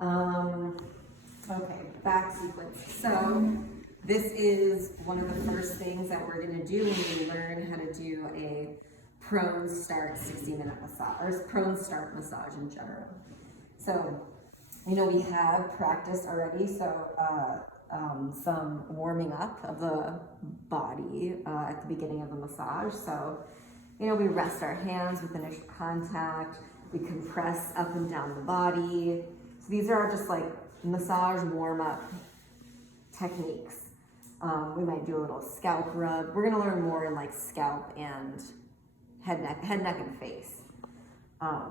Okay, back sequence. So this is one of the first things that we're gonna do when we learn how to do a prone start 60-minute massage, or prone start massage in general. So, we have practiced already, so some warming up of the body at the beginning of the massage. So, we rest our hands with initial contact, we compress up and down the body. So these are just like massage warm-up techniques. We might do a little scalp rub. We're gonna learn more in like scalp and head, neck, and face. I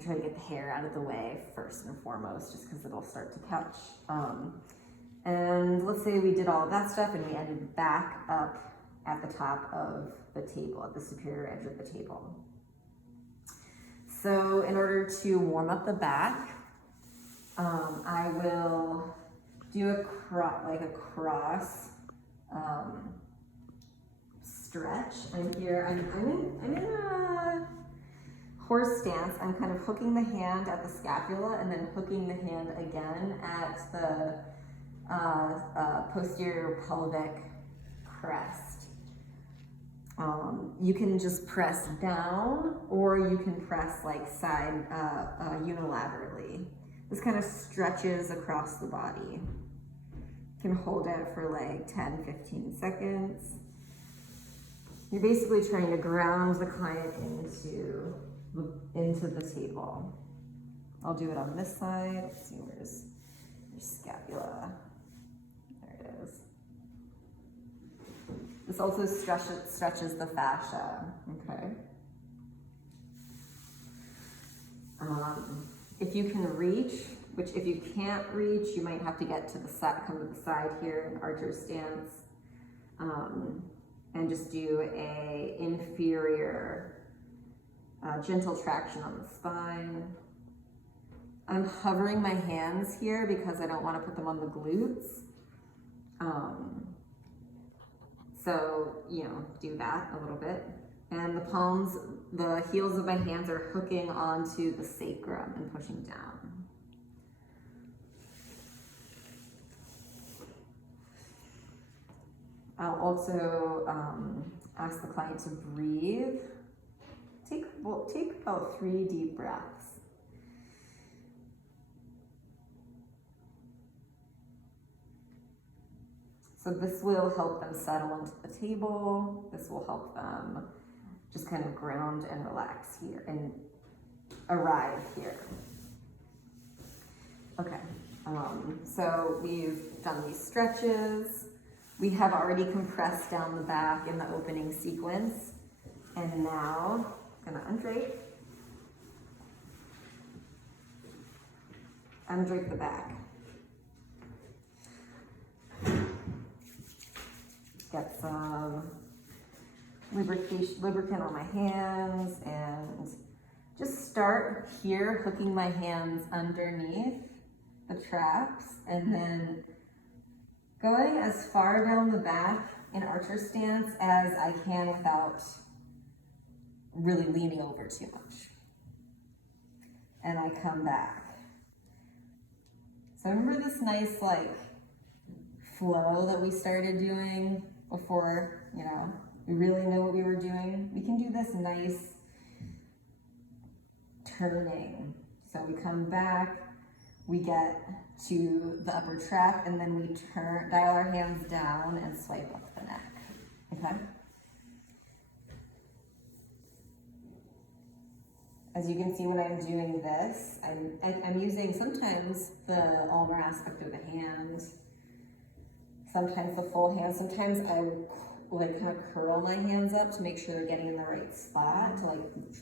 try to get the hair out of the way first and foremost, just because it'll start to catch. And let's say we did all of that stuff and we ended back up at the top of the table, at the superior edge of the table. So in order to warm up the back, I will do a cross stretch. I'm here, I'm in a horse stance. I'm kind of hooking the hand at the scapula and then hooking the hand again at the posterior pelvic crest. You can just press down or you can press like side unilaterally. This kind of stretches across the body. You can hold it for like 10-15 seconds. You're basically trying to ground the client into the table. I'll do it on this side. Let's see, where's your scapula? There it is. This also stretches the fascia, okay? If you can reach, which if you can't reach, you might have to get to the side, come to the side here in archer stance, and just do a inferior gentle traction on the spine. I'm hovering my hands here because I don't want to put them on the glutes. So, do that a little bit. And the heels of my hands are hooking onto the sacrum and pushing down. I'll also ask the client to breathe. Take about 3 deep breaths. So this will help them settle into the table. This will help them just kind of ground and relax here and arrive here. Okay, so we've done these stretches. We have already compressed down the back in the opening sequence. And now I'm gonna undrape. Undrape the back. Get some lubricant on my hands and just start here, hooking my hands underneath the traps and then going as far down the back in archer stance as I can without really leaning over too much. And I come back. So remember this nice flow that we started doing before, we really know what we were doing? We can do this nice turning. So we come back, we get to the upper trap, and then we dial our hands down and swipe up the neck, okay? As you can see when I'm doing this, I'm using sometimes the ulnar aspect of the hand, sometimes the full hand, sometimes I kind of curl my hands up to make sure they're getting in the right spot to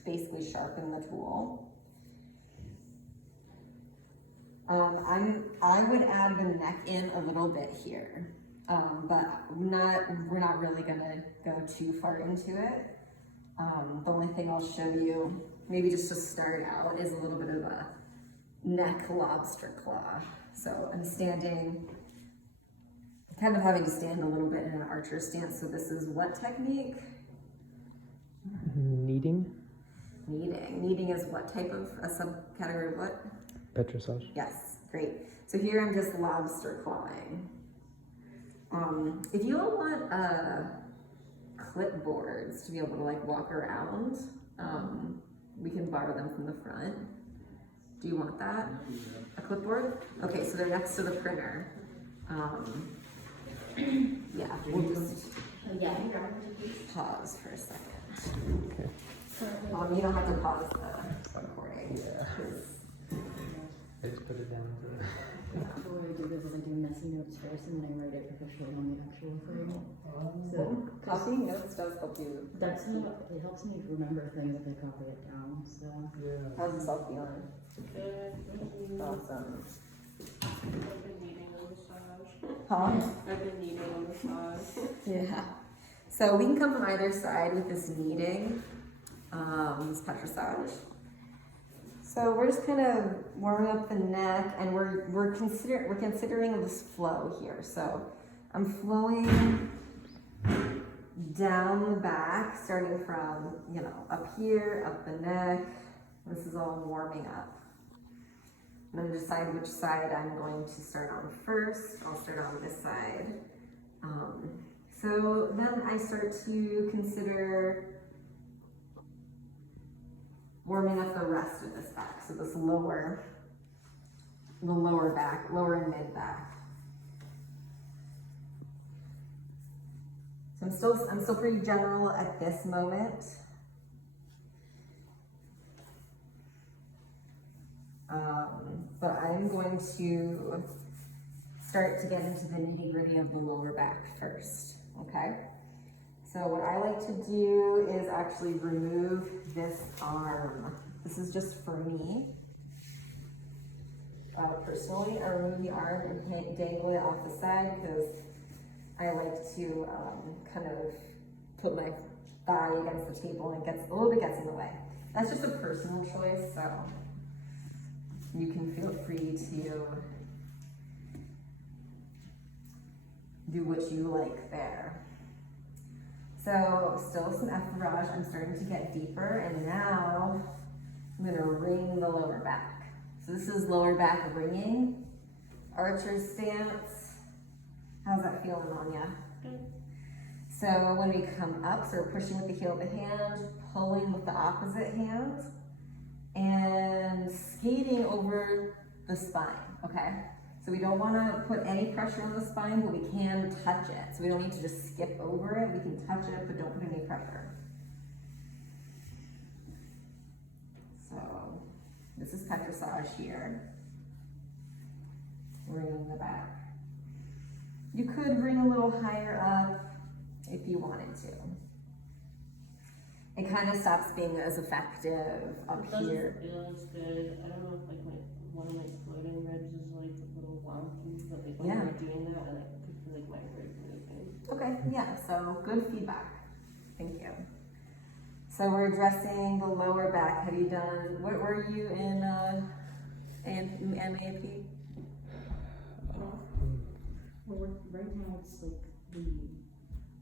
basically sharpen the tool. I would add the neck in a little bit here, but we're not really gonna go too far into it. The only thing I'll show you, maybe just to start out, is a little bit of a neck lobster claw. So I'm standing, kind of having to stand a little bit in an archer stance. So this is what technique? Kneading? Kneading. Kneading is what type of, a subcategory of what? Petrissage. Yes, great. So here I'm just lobster clawing. If you all want clipboards to be able to like walk around, we can borrow them from the front. Do you want that? A clipboard? Okay, so they're next to the printer. Yeah, we'll just pause for a second. Okay. You don't have to pause the recording. Yeah. I just put it down. What I do is I do messy notes first and then I write it officially on the actual thing. So Copying notes does help you. that's not, it helps me remember things if I copy it down, so. Yeah. How's yourself feeling? Good, thank you. Awesome. I've been needing a massage. Huh? I've been needing a massage. Yeah. So we can come from either side with this kneading, this petrissage. So we're just kind of warming up the neck, and we're considering this flow here. So I'm flowing down the back, starting from up here, up the neck. This is all warming up. I'm going to decide which side I'm going to start on first. I'll start on this side. So then I start to consider warming up the rest of this back. So this the lower back, lower and mid back. So I'm still pretty general at this moment. But I'm going to start to get into the nitty-gritty of the lower back first, okay? So what I like to do is actually remove this arm. This is just for me. Personally, I remove the arm and dangle it off the side because I like to kind of put my thigh against the table and it gets a little bit in the way. That's just a personal choice, so you can feel free to do what you like there. So still some effleurage, I'm starting to get deeper, and now I'm gonna wring the lower back. So this is lower back wringing, archer's stance. How's that feeling on ya? Good. So when we come up, so we're pushing with the heel of the hand, pulling with the opposite hand, and skating over the spine, okay? So we don't want to put any pressure on the spine, but we can touch it. So we don't need to just skip over it. We can touch it, but don't put any pressure. So this is petrissage here. Wringing the back. You could bring a little higher up if you wanted to. It kind of stops being as effective up here. It doesn't feel as good. I don't know if like one of my floating ribs is like a little wonky, but like when Yeah. we're doing that, I like could feel like my rib moving. Okay, yeah, so good feedback. Thank you. So we're addressing the lower back. Have you done, what were you in MAP? Well, right now it's like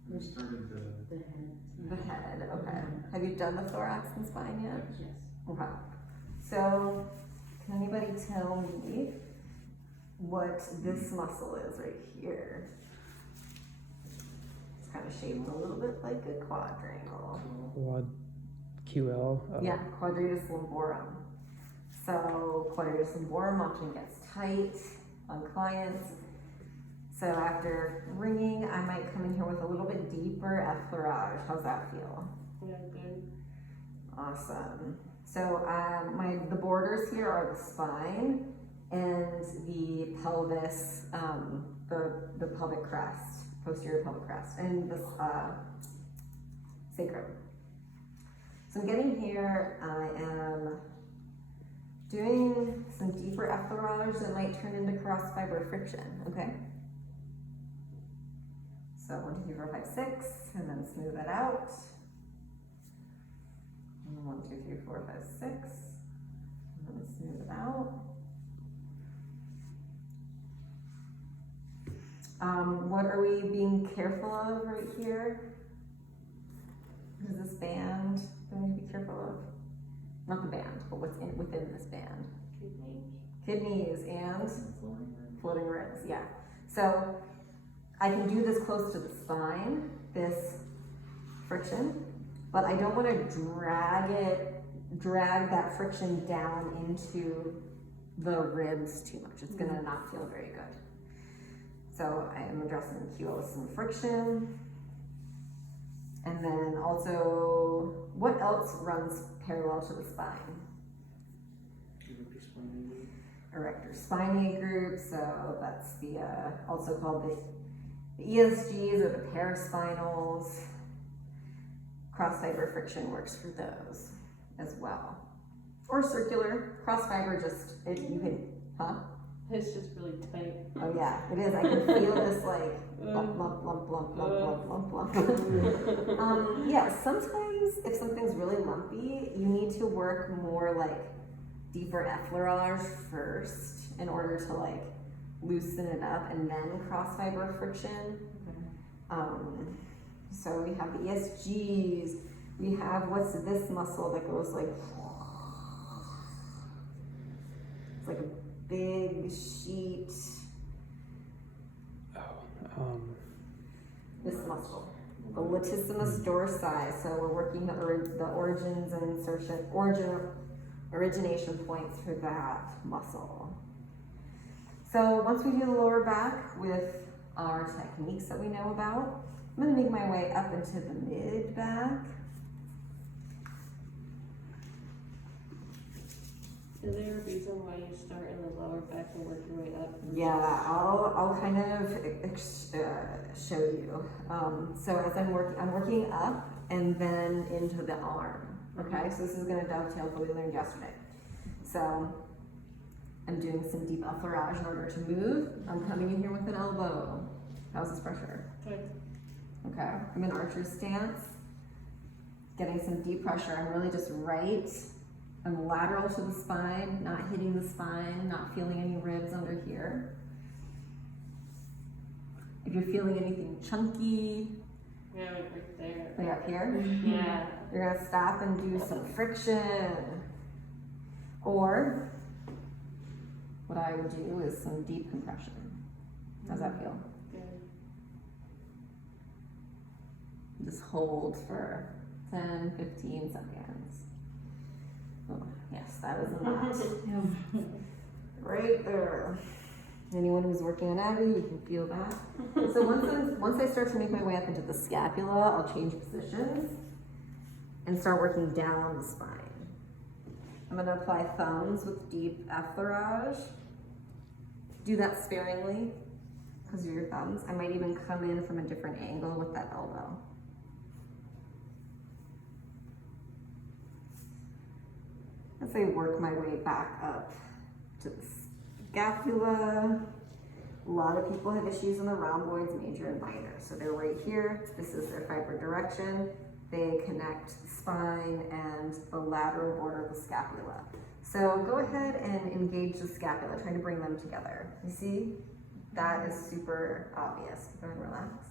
We started the head. The head, okay. Have you done the thorax and spine yet? Yes. Okay. So, can anybody tell me what this muscle is right here? It's kind of shaped a little bit like a quadrangle. quad QL. Yeah, quadratus lumborum. So quadratus lumborum often gets tight on clients. So after wringing, I might come in here with a little bit deeper effleurage. How's that feel? Yeah, good. Awesome. So the borders here are the spine and the pelvis, the pelvic crest, posterior pelvic crest, and the sacrum. So I'm getting here, I am doing some deeper effleurage that might turn into cross fiber friction, okay? So 1, 2, 3, 4, 5, 6, and then smooth it out. 1, 2, 3, 4, 5, 6, and then smooth it out. What are we being careful of right here? Is this band that we need to be careful of? not the band, but what's within this band. Kidneys. Kidneys and floating ribs, yeah. So I can do this close to the spine, this friction, but I don't want to drag that friction down into the ribs too much. It's gonna not feel very good. So I am addressing the QL with some friction. And then also, what else runs parallel to the spine? Erector spinae group, so that's the also called the ESGs or the paraspinals. Cross fiber friction works for those as well. Or circular cross fiber, just you can, It's just really tight. Oh yeah, it is. I can feel this like lump, lump, lump, lump, lump, lump, lump, lump. Yeah, sometimes if something's really lumpy, you need to work more like deeper effleurage first in order to like loosen it up, and then cross fiber friction. So we have the ESGs. We have, what's this muscle that goes like, it's like a big sheet. This muscle, the latissimus dorsi. So we're working the origins and origination points for that muscle. So once we do the lower back with our techniques that we know about, I'm going to make my way up into the mid back. Is there a reason why you start in the lower back and work your way up? Yeah, I'll kind of show you. So as I'm working up and then into the arm. Okay, so this is going to dovetail what we learned yesterday. So I'm doing some deep effleurage in order to move. I'm coming in here with an elbow. How's this pressure? Good. Okay, I'm in archer stance, getting some deep pressure. I'm really just right. I'm lateral to the spine, not hitting the spine, not feeling any ribs under here. If you're feeling anything chunky, Yeah, like right there. like up here, Yeah. you're gonna stop and do some friction. Or what I would do is some deep compression. How's that feel? Good. Just hold for 10, 15 seconds. Oh, yes, that is a lot. Right there. Anyone who's working on Abby, you can feel that. So once I start to make my way up into the scapula, I'll change positions and start working down the spine. I'm going to apply thumbs with deep effleurage. Do that sparingly because of your thumbs. I might even come in from a different angle with that elbow. As I work my way back up to the scapula, a lot of people have issues in the rhomboids, major and minor. So they're right here. This is their fiber direction. They connect the spine and the lateral border of the scapula. So go ahead and engage the scapula, trying to bring them together. You see? That is super obvious. Go ahead and relax.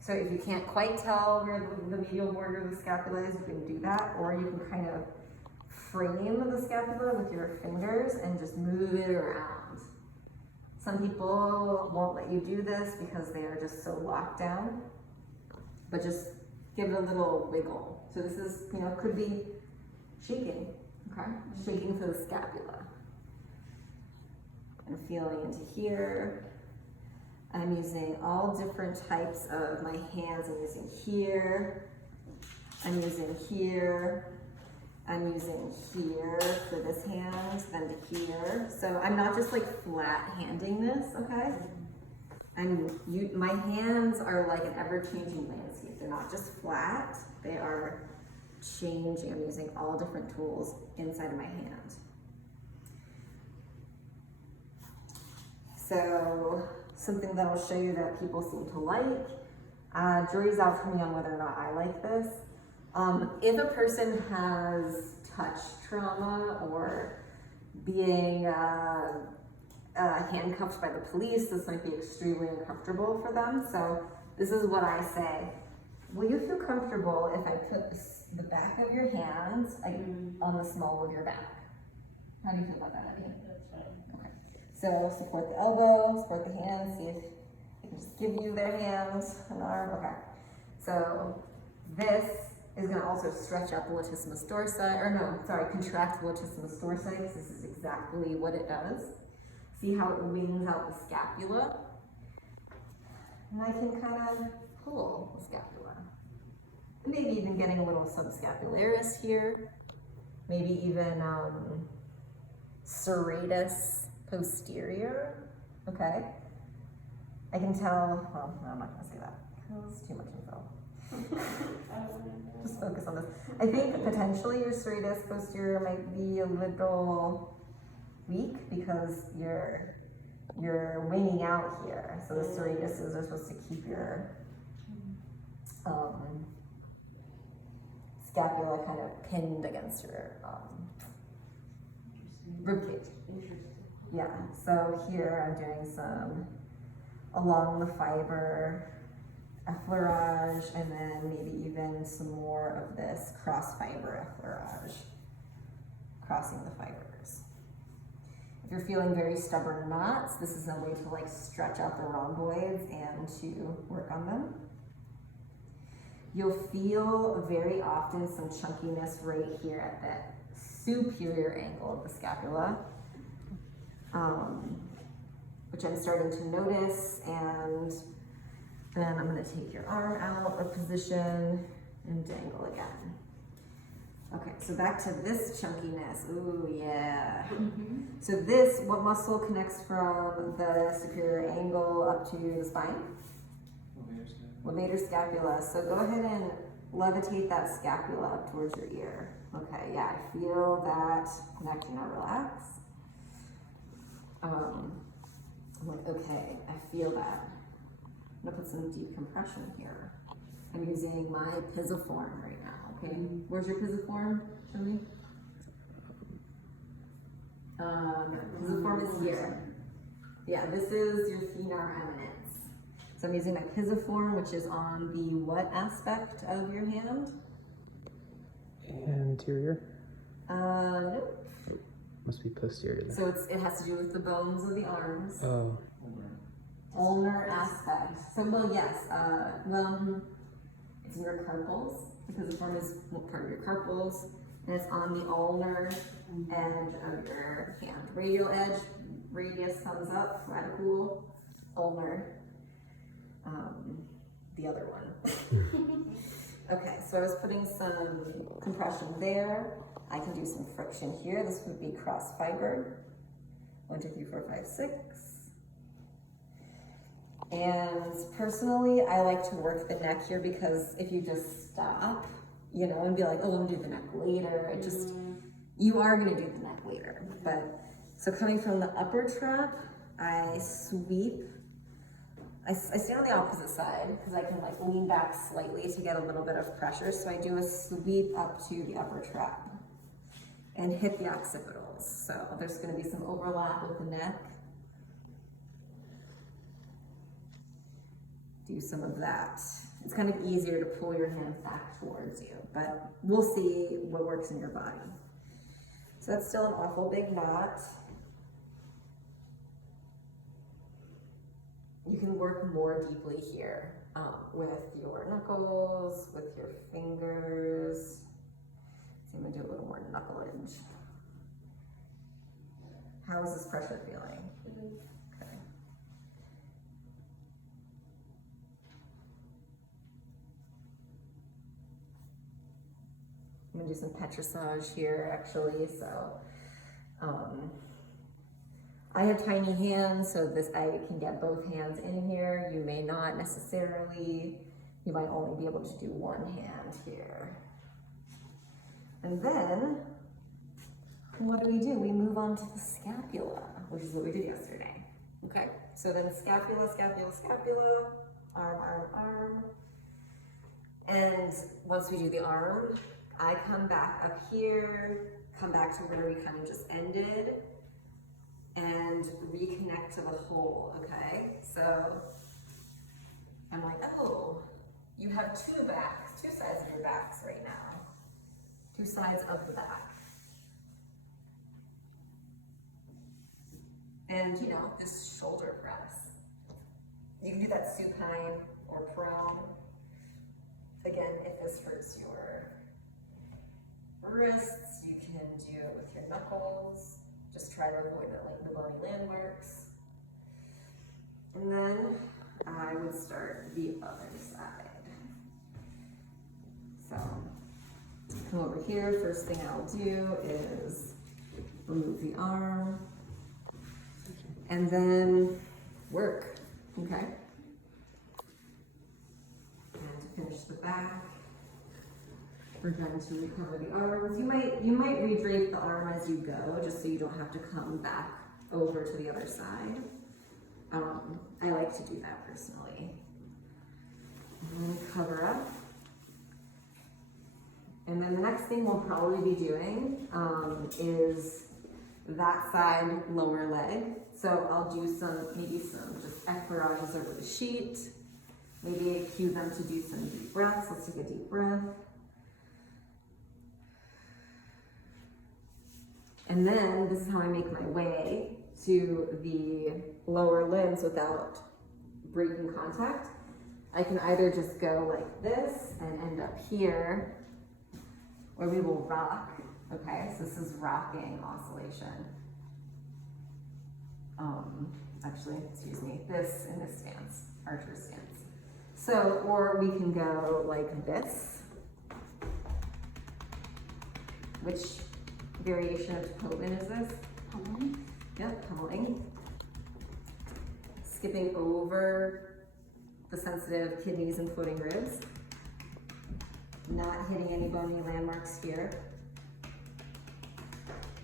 So if you can't quite tell where the medial border of the scapula is, you can do that, or you can kind of frame the scapula with your fingers and just move it around. Some people won't let you do this because they are just so locked down, but just give it a little wiggle. So this is, could be shaking, okay? Shaking for the scapula. And feeling into here. I'm using all different types of my hands. I'm using here, I'm using here, I'm using here for this hand, then to here. So I'm not just like flat handing this, okay? My hands are like an ever-changing landscape. They're not just flat, they are changing. I'm using all different tools inside of my hand. So something that I'll show you that people seem to like. Jury's out for me on whether or not I like this. If a person has touch trauma or being handcuffed by the police, this might be extremely uncomfortable for them. So this is what I say. Will you feel comfortable if I put So the back of your hands on the small of your back. How do you feel about that, Eddie? That's fine. Okay. So support the elbow, support the hands, see if they can just give you their hands, an arm. Okay. So this is going to also stretch out the latissimus dorsi, contract the latissimus dorsi, because this is exactly what it does. See how it wings out the scapula? And I can kind of pull the scapula. Maybe even getting a little subscapularis here. Maybe even serratus posterior. Okay. I can tell, well, no, I'm not going to say that because too much info. Just focus on this. I think potentially your serratus posterior might be a little weak because you're winging out here. So the serratuses are supposed to keep your scapula kind of pinned against your ribcage. Interesting. Yeah, so here I'm doing some along the fiber effleurage, and then maybe even some more of this cross fiber effleurage, crossing the fibers. If you're feeling very stubborn knots, this is a way to like stretch out the rhomboids and to work on them. You'll feel very often some chunkiness right here at that superior angle of the scapula, which I'm starting to notice, and then I'm going to take your arm out of position and dangle again. Okay, so back to this chunkiness. Ooh, yeah. So this, what muscle connects from the superior angle up to the spine? Levator scapula. So go ahead and levitate that scapula up towards your ear. Okay, yeah, I feel that connection. Now relax. I'm like, okay, I feel that. I'm gonna put some deep compression here. I'm using my pisiform right now, okay? Where's your pisiform? Show me. Pisiform is here. Yeah, this is your thenar eminence. So I'm using my pisiform, which is on the what aspect of your hand? Anterior? Nope. Must be posterior then. So it has to do with the bones of the arms. Oh. Ulnar aspect. So, well, yes. It's in your carpals. The pisiform is part of your carpals, and it's on the ulnar edge of your hand. Radial edge, radius thumbs up, radicule, ulnar, the other one. Okay, so I was putting some compression there. I can do some friction here. This would be cross fiber. 1, 2, 3, 4, 5, 6. And personally, I like to work the neck here because if you just stop, you know, and be like, oh, I'm gonna do the neck later, it just, you are gonna do the neck later. But, so coming from the upper trap, I sweep. I stand on the opposite side because I can like lean back slightly to get a little bit of pressure. So I do a sweep up to the upper trap and hit the occipitals. So there's gonna be some overlap with the neck. Do some of that. It's kind of easier to pull your hands back towards you, but we'll see what works in your body. So that's still an awful big knot. You can work more deeply here with your knuckles, with your fingers. So I'm gonna do a little more knuckleage. How is this pressure feeling? Okay. I'm gonna do some petrissage here actually, so I have tiny hands, so I can get both hands in here. You may not necessarily, you might only be able to do one hand here. And then, what do? We move on to the scapula, which is what we did yesterday. Okay, so then scapula, scapula, scapula, arm, arm, arm. And once we do the arm, I come back up here, come back to where we kind of just ended, and reconnect to the whole, okay? So I'm like, oh, you have two sides of your backs right now. two sides of the back. And you know, this shoulder press. You can do that supine or prone. Again, if this hurts your wrists, you can do it with your knuckles. Just try to avoid the bony landmarks. And then I would start the other side. So, come over here. First thing I'll do is remove the arm. And then work, okay? And to finish the back, we're going to recover the arms. You might redrape the arm as you go, just so you don't have to come back over to the other side. I like to do that personally. And then cover up. And then the next thing we'll probably be doing is that side lower leg. So I'll do maybe some just effleurages over the sheet. Maybe cue them to do some deep breaths. Let's take a deep breath. And then this is how I make my way to the lower limbs without breaking contact. I can either just go like this and end up here, or we will rock. Okay, so this is rocking oscillation. Actually, excuse me, this in this stance, archer stance. So, or we can go like this. Which variation of Tobin is this? Pummeling. Yep, pummeling. Skipping over the sensitive kidneys and floating ribs. Not hitting any bony landmarks here.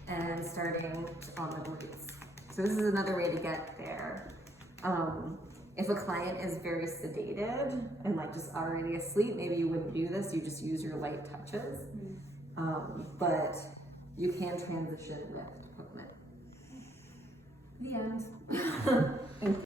And starting on the glutes. So this is another way to get there. If a client is very sedated and like just already asleep, maybe you wouldn't do this, you just use your light touches. But you can transition with equipment. The end.